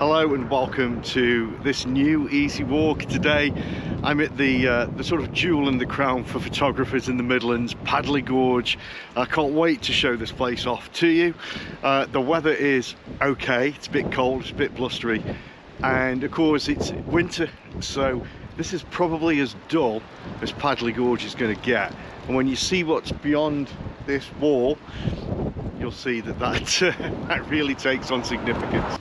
Hello and welcome to this new easy walk. Today I'm at the sort of jewel in the crown for photographers in the Midlands, Padley Gorge. I can't wait to show this place off to you. The weather is okay, it's a bit cold, it's a bit blustery, and of course it's winter, so this is probably as dull as Padley Gorge is going to get. And when you see what's beyond this wall, you'll see that that really takes on significance.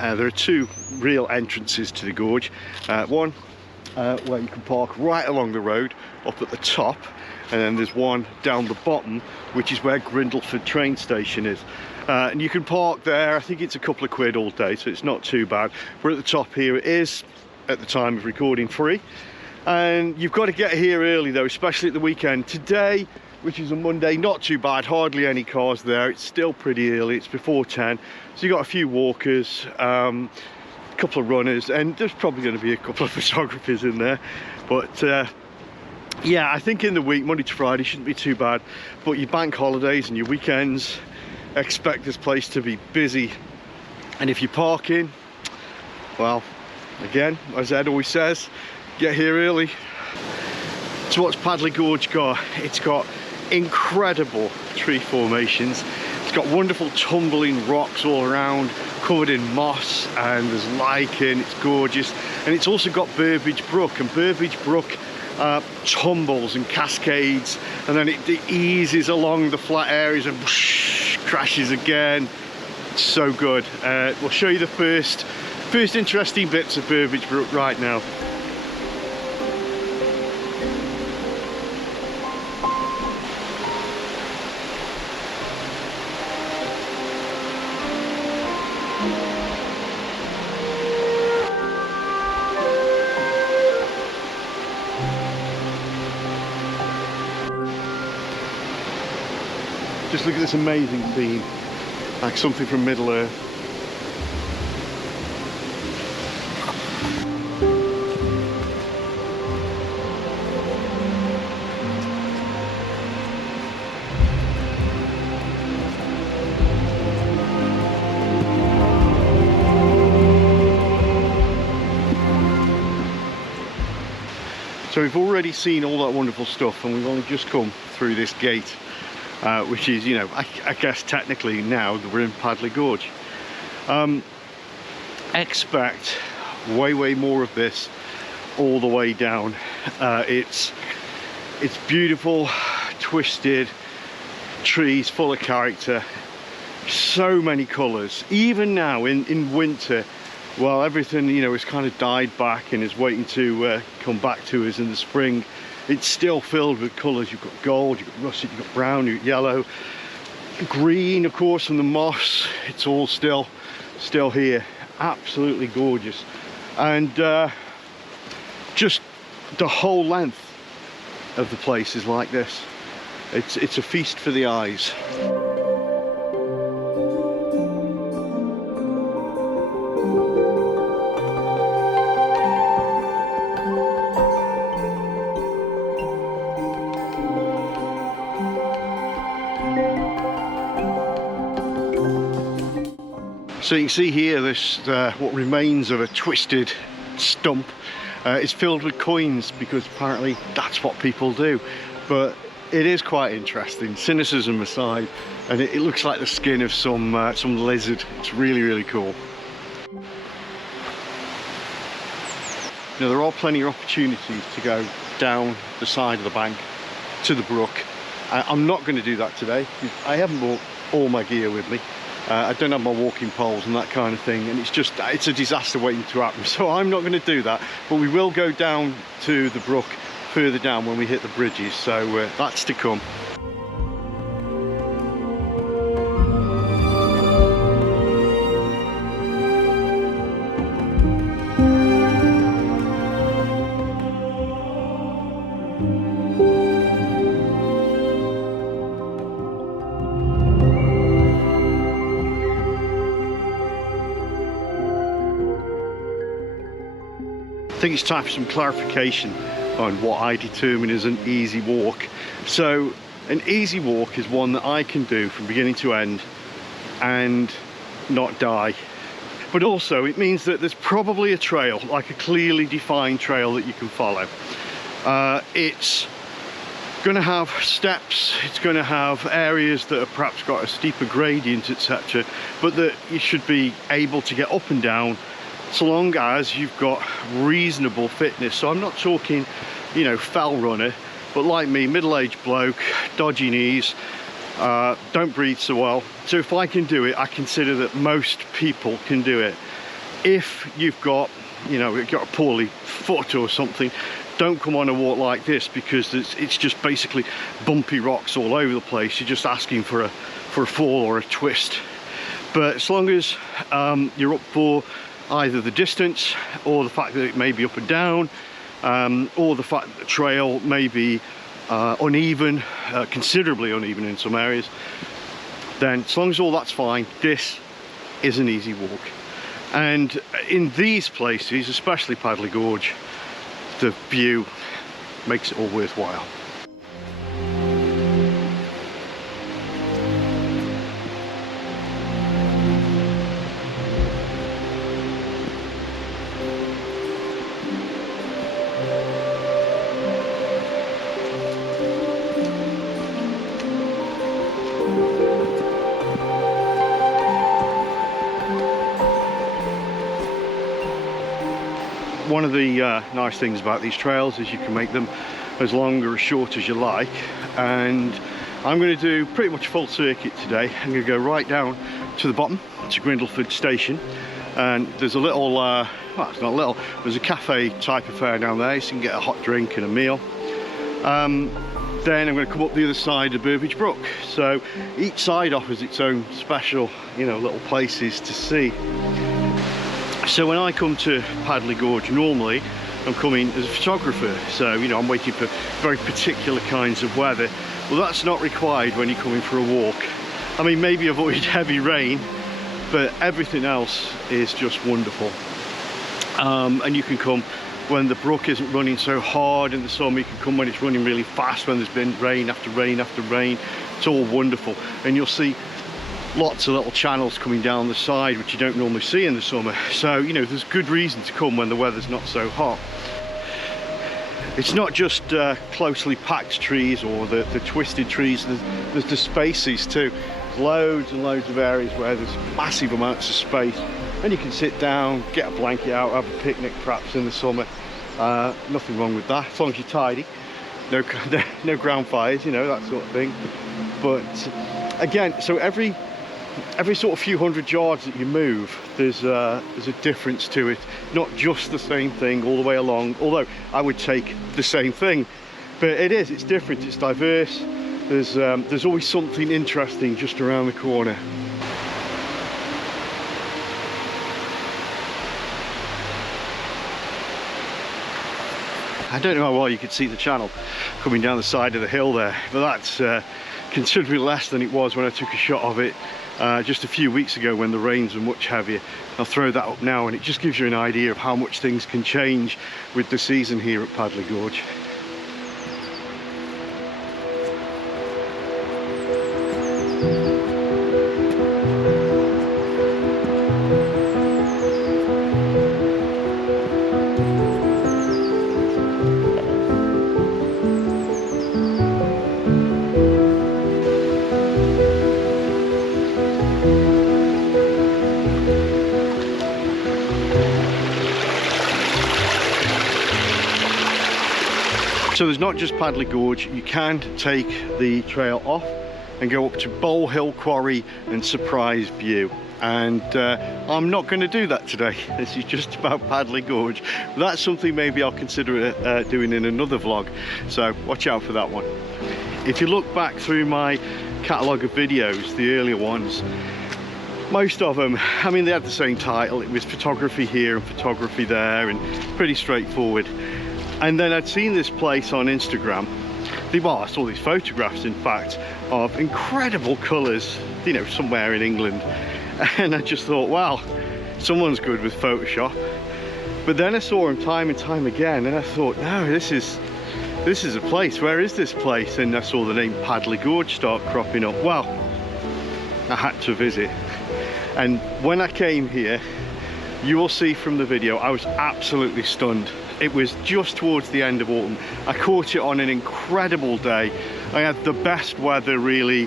There are two real entrances to the gorge. One where you can park right along the road up at the top, and then there's one down the bottom, which is where Grindleford train station is. And you can park there. I think it's a couple of quid all day, so it's not too bad. We're at the top here. It is, at the time of recording, free. And you've got to get here early though, especially at the weekend. Today, which is a Monday, not too bad, hardly any cars there. It's still pretty early, it's before 10. So you've got a few walkers, a couple of runners, and there's probably going to be a couple of photographers in there. But yeah, I think in the week, Monday to Friday, shouldn't be too bad. But your bank holidays and your weekends, expect this place to be busy. And if you're parking, well, again, as Ed always says, get here early. So what's Padley Gorge got? It's got incredible tree formations. It's got wonderful tumbling rocks all around, covered in moss, and there's lichen. It's gorgeous. And it's also got Burbage Brook, and Burbage Brook tumbles and cascades, and then it eases along the flat areas and whoosh, crashes again. It's so good. We'll show you the first interesting bits of Burbage Brook right now. Just look at this amazing scene, like something from Middle Earth. So we've already seen all that wonderful stuff, and we've only just come through this gate. Which is, you know, I guess technically now that we're in Padley Gorge. Expect way more of this all the way down. It's beautiful, twisted trees full of character, so many colours. Even now in winter, while everything, you know, is kind of died back and is waiting to come back to us in the spring, it's still filled with colours. You've got gold, you've got russet, you've got brown, you've got yellow, green, of course, from the moss. It's all still here. Absolutely gorgeous. And just the whole length of the place is like this. It's a feast for the eyes. So you can see here this what remains of a twisted stump is filled with coins, because apparently that's what people do. But it is quite interesting, cynicism aside, and it looks like the skin of some lizard. It's really cool. Now there are plenty of opportunities to go down the side of the bank to the brook. I'm not going to do that today. I haven't brought all my gear with me. I don't have my walking poles and that kind of thing, and it's a disaster waiting to happen. So I'm not going to do that, but we will go down to the brook further down when we hit the bridges, so that's to come. I think it's time for some clarification on what I determine as an easy walk. So an easy walk is one that I can do from beginning to end and not die. but also it means that there's probably a trail, like a clearly defined trail that you can follow. It's going to have steps, it's going to have areas that have perhaps got a steeper gradient, etc., but that you should be able to get up and down so long as you've got reasonable fitness. So I'm not talking, you know, fell runner, but like me, middle-aged bloke, dodgy knees, don't breathe so well. So if I can do it, I consider that most people can do it. If you've got, you know, you've got a poorly foot or something, don't come on a walk like this, because it's just basically bumpy rocks all over the place. You're just asking for a fall or a twist. But as long as you're up for either the distance, or the fact that it may be up and down, or the fact that the trail may be uneven, considerably uneven in some areas, then as long as all that's fine, this is an easy walk. And in these places, especially Padley Gorge, the view makes it all worthwhile. One of the nice things about these trails is you can make them as long or as short as you like, and I'm going to do pretty much a full circuit today. I'm going to go right down to the bottom to Grindleford station, and there's a little, well, it's not little, there's a cafe type affair down there, so you can get a hot drink and a meal. Then I'm going to come up the other side of Burbage Brook. So each side offers its own special, you know, little places to see. So when I come to Padley Gorge, normally I'm coming as a photographer, so you know, I'm waiting for very particular kinds of weather. Well, that's not required when you're coming for a walk. I mean, maybe avoid heavy rain, but everything else is just wonderful. And you can come when the brook isn't running so hard in the summer. You can come when it's running really fast, when there's been rain after rain after rain. It's all wonderful, and you'll see lots of little channels coming down the side, which you don't normally see in the summer. So, you know, there's good reason to come when the weather's not so hot. It's not just closely packed trees or the twisted trees, there's the spaces too. There's loads and loads of areas where there's massive amounts of space, and you can sit down, get a blanket out, have a picnic perhaps in the summer. Nothing wrong with that, as long as you're tidy. No ground fires, you know, that sort of thing. But again, so every sort of few hundred yards that you move, there's a difference to it. Not just the same thing all the way along, although I would take the same thing, but it's different, it's diverse. There's always something interesting just around the corner. I don't know how well you could see the channel coming down the side of the hill there, but that's considerably less than it was when I took a shot of it just a few weeks ago when the rains were much heavier. I'll throw that up now, and it just gives you an idea of how much things can change with the season here at Padley Gorge. So there's not just Padley Gorge, you can take the trail off and go up to Bowl Hill Quarry and Surprise View. And I'm not going to do that today. This is just about Padley Gorge. That's something maybe I'll consider doing in another vlog, so watch out for that one. If you look back through my catalogue of videos, the earlier ones, most of them, I mean, they had the same title. It was photography here and photography there, and pretty straightforward. And then I'd seen this place on Instagram. Well, I saw these photographs, in fact, of incredible colours, you know, somewhere in England. And I just thought, wow, someone's good with Photoshop. But then I saw him time and time again, and I thought, no, this is a place. Where is this place? And I saw the name Padley Gorge start cropping up. Well, I had to visit. And when I came here, You will see from the video, I was absolutely stunned. It was just towards the end of autumn. I caught it on an incredible day. I had the best weather really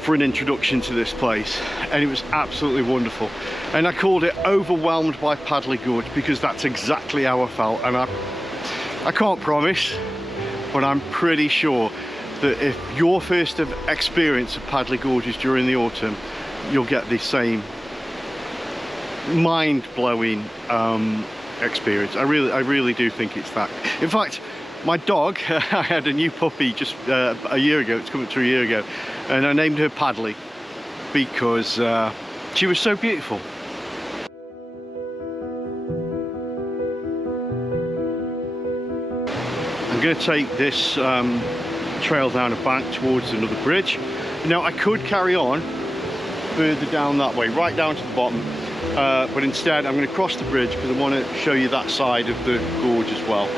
for an introduction to this place, and it was absolutely wonderful. And I called it Overwhelmed by Padley Gorge because that's exactly how I felt. And I can't promise, but I'm pretty sure that if your first experience of Padley Gorge is during the autumn, you'll get the same mind-blowing experience. I really do think it's that. In fact, my dog, I had a new puppy just a year ago, it's coming to a year ago, and I named her Padley because she was so beautiful. I'm going to take this trail down a bank towards another bridge. Now I could carry on further down that way, right down to the bottom, but instead I'm going to cross the bridge because I want to show you that side of the gorge as well.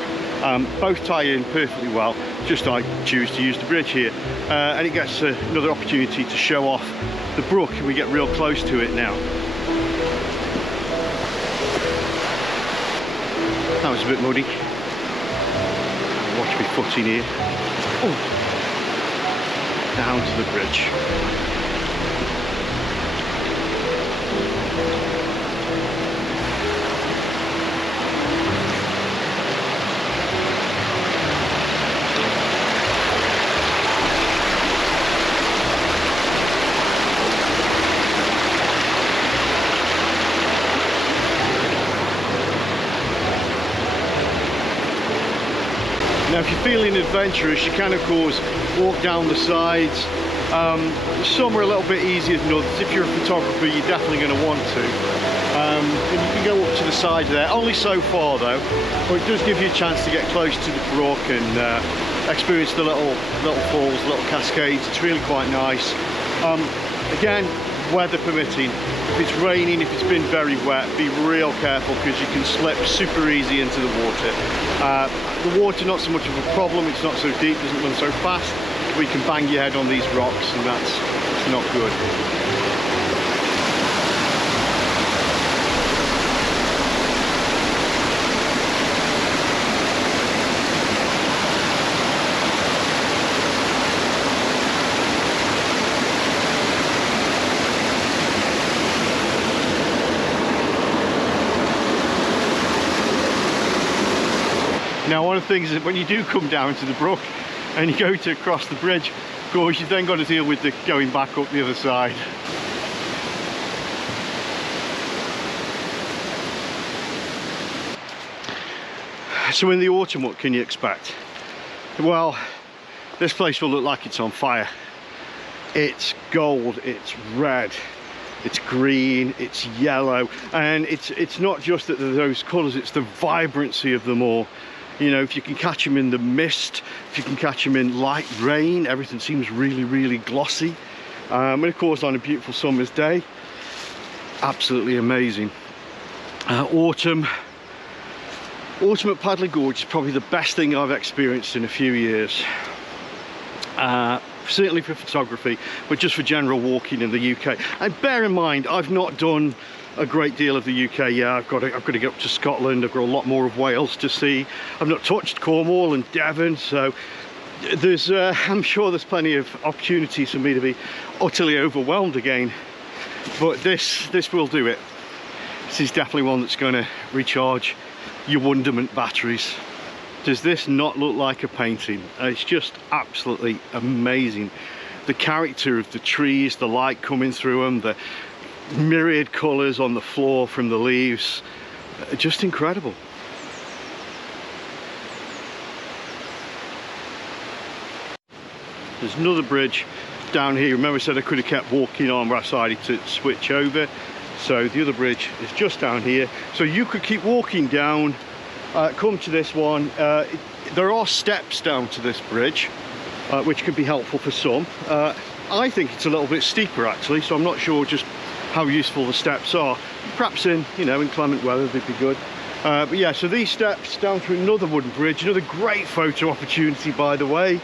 Both tie in perfectly well, just I choose to use the bridge here, and it gets another opportunity to show off the brook, and we get real close to it now. That was a bit muddy. Watch me footing here. Oh. Down to the bridge. Now if you're feeling adventurous, you can of course walk down the sides. Some are a little bit easier than others. If you're a photographer, you're definitely going to want to. And you can go up to the side there, only so far though, but it does give you a chance to get close to the brook and experience the little falls, little cascades. It's really quite nice. Again, weather permitting. If it's raining, if it's been very wet, be real careful because you can slip super easy into the water. The water not so much of a problem, it's not so deep, doesn't run so fast, but you can bang your head on these rocks and that's not good. Now one of the things is when you do come down to the brook and you go to cross the bridge, of course you've then got to deal with the going back up the other side. So in the autumn, what can you expect? Well, this place will look like it's on fire. It's gold, it's red, it's green, it's yellow, and it's not just that those colours, it's the vibrancy of them all. You know, if you can catch them in the mist, if you can catch them in light rain, everything seems really glossy. And of course on a beautiful summer's day, absolutely amazing. Autumn at Padley Gorge is probably the best thing I've experienced in a few years. Certainly for photography, but just for general walking in the UK. And bear in mind, I've not done a great deal of the UK. Yeah, I've got to get up to Scotland. I've got a lot more of Wales to see. I've not touched Cornwall and Devon, so there's I'm sure there's plenty of opportunities for me to be utterly overwhelmed again. But this will do it. This is definitely one that's going to recharge your wonderment batteries. Does this not look like a painting? It's just absolutely amazing. The character of the trees, the light coming through them, the myriad colours on the floor from the leaves, just incredible. There's another bridge down here. Remember I said I could have kept walking on, but I decided to switch over. So the other bridge is just down here. So you could keep walking down, come to this one. There are steps down to this bridge, which can be helpful for some. I think it's a little bit steeper actually, so I'm not sure just how useful the steps are. Perhaps in inclement weather they'd be good. But yeah, so these steps down through another wooden bridge, another great photo opportunity by the way,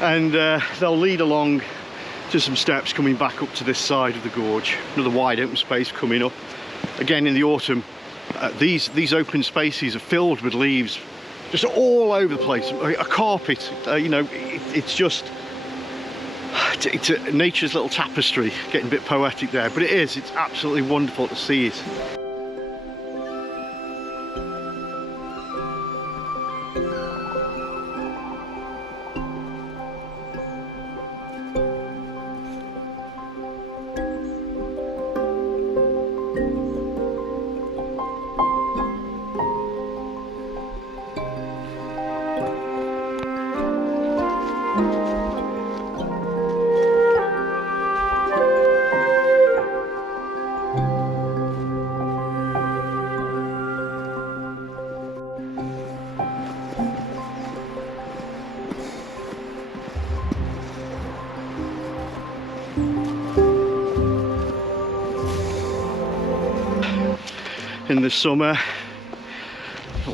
and they'll lead along to some steps coming back up to this side of the gorge. Another wide open space coming up. Again in the autumn, These open spaces are filled with leaves, just all over the place. A carpet, you know, it's just, it's nature's little tapestry. Getting a bit poetic there, but it is. It's absolutely wonderful to see it. In the summer,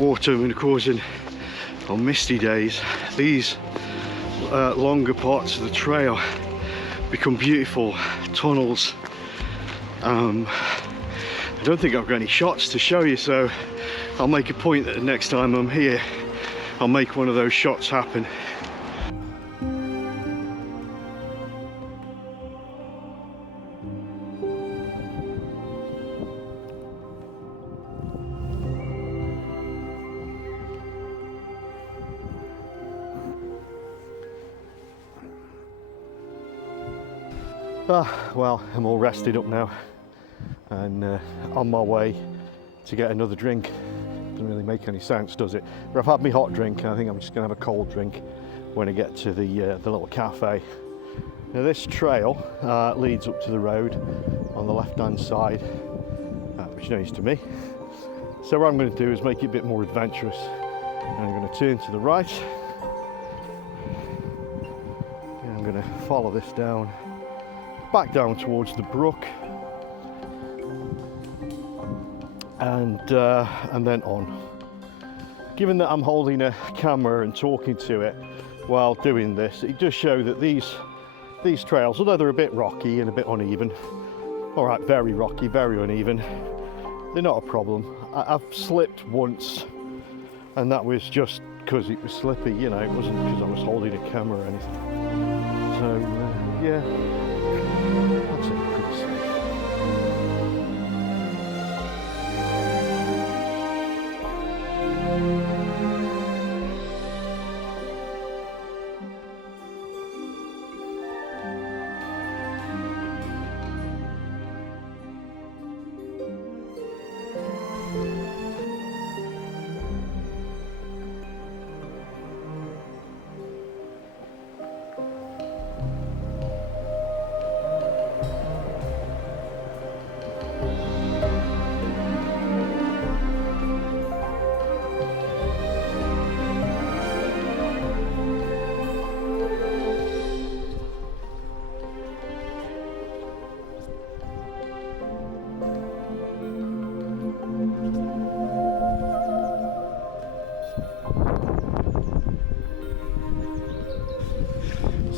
autumn, and of course on misty days, these longer parts of the trail become beautiful tunnels. I don't think I've got any shots to show you, so I'll make a point that the next time I'm here I'll make one of those shots happen. Well, I'm all rested up now and on my way to get another drink. Doesn't really make any sense, does it? But I've had my hot drink and I think I'm just going to have a cold drink when I get to the little cafe. Now this trail leads up to the road on the left hand side, which is news to me. So what I'm going to do is make it a bit more adventurous. And I'm going to turn to the right and I'm going to follow this down, back down towards the brook, and then on. Given that I'm holding a camera and talking to it while doing this, it does show that these trails, although they're a bit rocky and a bit uneven, all right, very rocky, very uneven, they're not a problem. I've slipped once, and that was just because it was slippy, you know, it wasn't because I was holding a camera or anything. So yeah, that's it, pretty safe.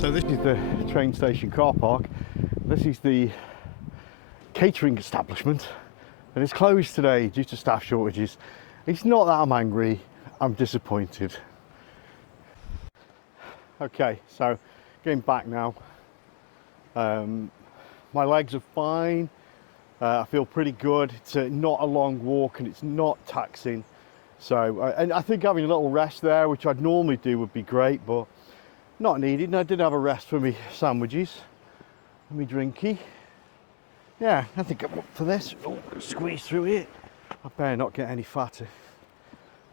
So this is the train station car park. This is the catering establishment, and it's closed today due to staff shortages. It's not that I'm angry, I'm disappointed. Okay, so getting back now. My legs are fine. I feel pretty good. It's not a long walk and it's not taxing. So, and I think having a little rest there, which I'd normally do, would be great, but not needed. And I did have a rest for me sandwiches and me drinky. Yeah, I think I'm up for this. Oh, squeeze through here. I better not get any fatter.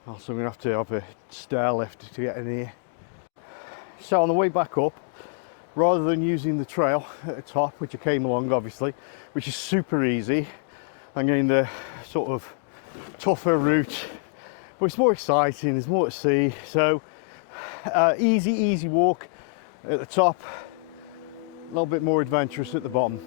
Also, I'm going to have a stair lift to get in here. So on the way back up, rather than using the trail at the top, which I came along obviously, which is super easy, I'm going the sort of tougher route, but it's more exciting, there's more to see. So easy walk at the top, a little bit more adventurous at the bottom.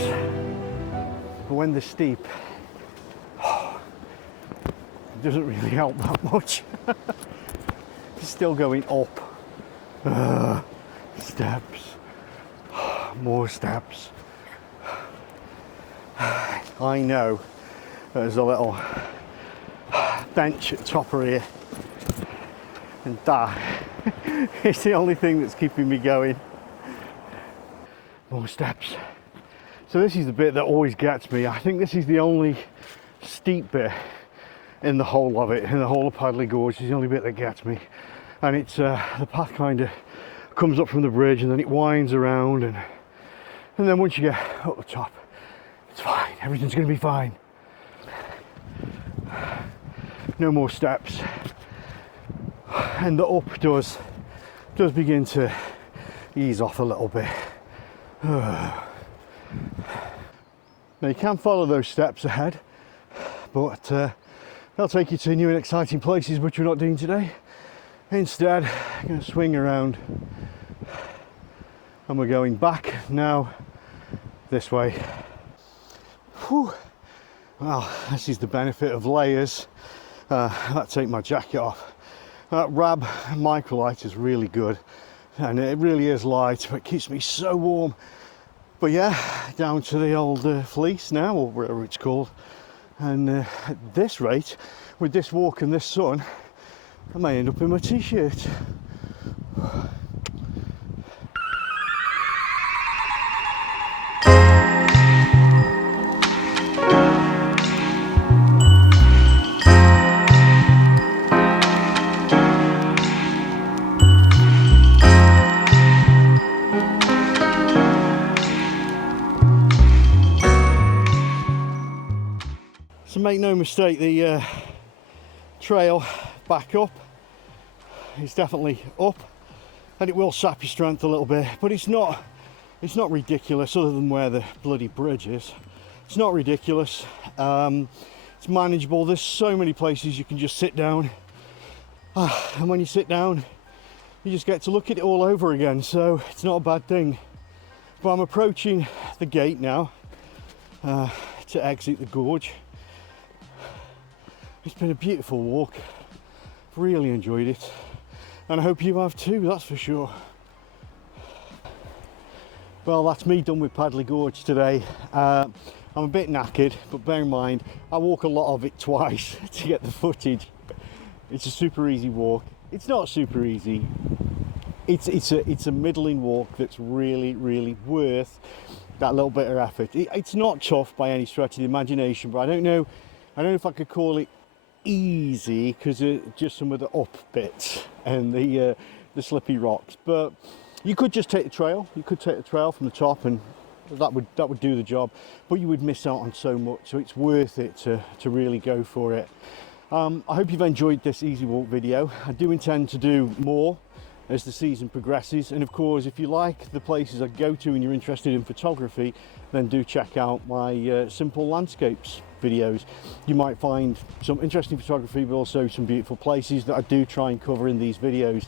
steps, but when they're steep, it doesn't really help that much. It's still going up. Steps, more steps. I know there's a little bench at the top of here, and that is the only thing that's keeping me going. More steps. So this is the bit that always gets me. I think this is the only steep bit in the whole of it, in the whole of Padley Gorge. Is the only bit that gets me, and it's the path kind of comes up from the bridge and then it winds around, and then once you get up the top, it's fine. Everything's going to be fine. No more steps, and the up does begin to ease off a little bit. Now you can follow those steps ahead, but they'll take you to new and exciting places, which we're not doing today. Instead, I'm going to swing around, and we're going back now this way. Whew. Well, this is the benefit of layers. Let's take my jacket off. That Rab microlight is really good, and it really is light, but it keeps me so warm. But yeah, down to the old fleece now, or whatever it's called. And at this rate, with this walk and this sun, I may end up in my t-shirt. So make no mistake, the trail back up is definitely up, and it will sap your strength a little bit, but it's not ridiculous, other than where the bloody bridge is. It's not ridiculous. It's manageable. There's so many places you can just sit down, and when you sit down you just get to look at it all over again, so it's not a bad thing. But I'm approaching the gate now to exit the gorge. It's been a beautiful walk. I've really enjoyed it, and I hope you have too, that's for sure. Well, that's me done with Padley Gorge today. I'm a bit knackered, but bear in mind I walk a lot of it twice to get the footage. It's a super easy walk. It's not super easy. It's a middling walk that's really worth that little bit of effort. It's not tough by any stretch of the imagination, but I don't know if I could call it easy, because just some of the up bits and the slippy rocks. But you could just take the trail. You could take the trail from the top, and that would do the job. But you would miss out on so much, so it's worth it to really go for it. I hope you've enjoyed this easy walk video. I do intend to do more as the season progresses, and of course, if you like the places I go to and you're interested in photography, then do check out my simple landscapes videos. You might find some interesting photography, but also some beautiful places that I do try and cover in these videos.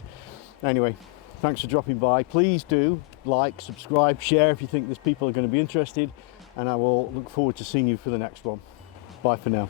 Anyway, thanks for dropping by. Please do like, subscribe, share if you think there's people who are going to be interested, and I will look forward to seeing you for the next one. Bye for now.